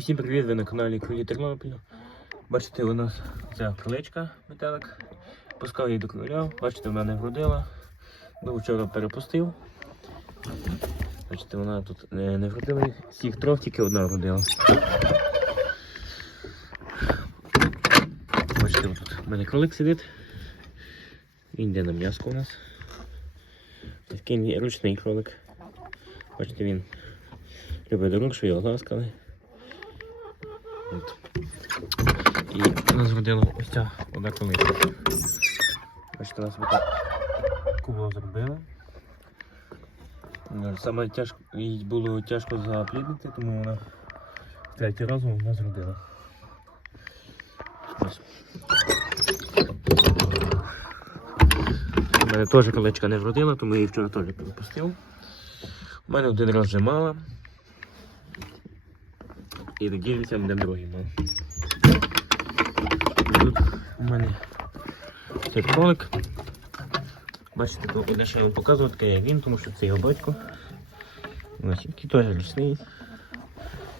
Усім привіт, ви на каналі Кролі Тернопіль. Бачите, у нас ця кроличка метелик. Пускав її до кроля. Бачите, вона не вродила. Був вчора перепустив. Бачите, вона тут не, не вродила. Їх трьох тільки одна вродила. Бачите, тут у мене кролик сидить. Він йде на м'яско у нас. Такий ручний кролик. Бачите, він любить дорог, що його ласкали. От. І нас родила ось ця одна количка. Бачите, нас отак кубло зробили. Ну, Саме тяжко, їй було тяжко запліднити, тому вона в третій раз у нас родила. Ось. У мене теж колечка не вродила, тому я її вчора теж пропустив. У мене один раз вже мала. І надіюся, буде другий мав. Тут у мене цей кролик. Бачите, що я вам показував, таке як він, тому що це його батько. Ось, теж лісний.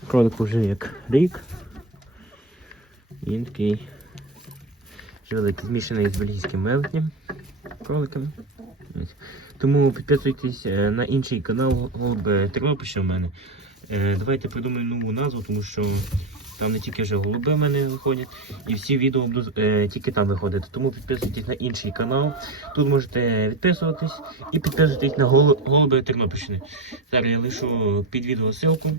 Кролик вже як рік. Він такий великий, змішаний з бельгійським велетнем кроликами. Тому підписуйтесь е, на інший канал Голуби Тернопільщина в мене. Е, Давайте придумаємо нову назву, тому що там не тільки вже голуби в мене виходять, і всі відео е, тільки там виходити. Тому підписуйтесь на інший канал. Тут можете відписуватись і підписуйтесь на голуби Тернопільщини. Зараз я лишу під відео ссылку.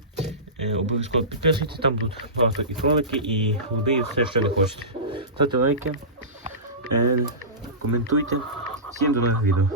Е, Обов'язково підписуйтесь, там будуть багато і кролики, і голуби, і все, що ви хочете. Ставте лайки, коментуйте. Всім до нових відео.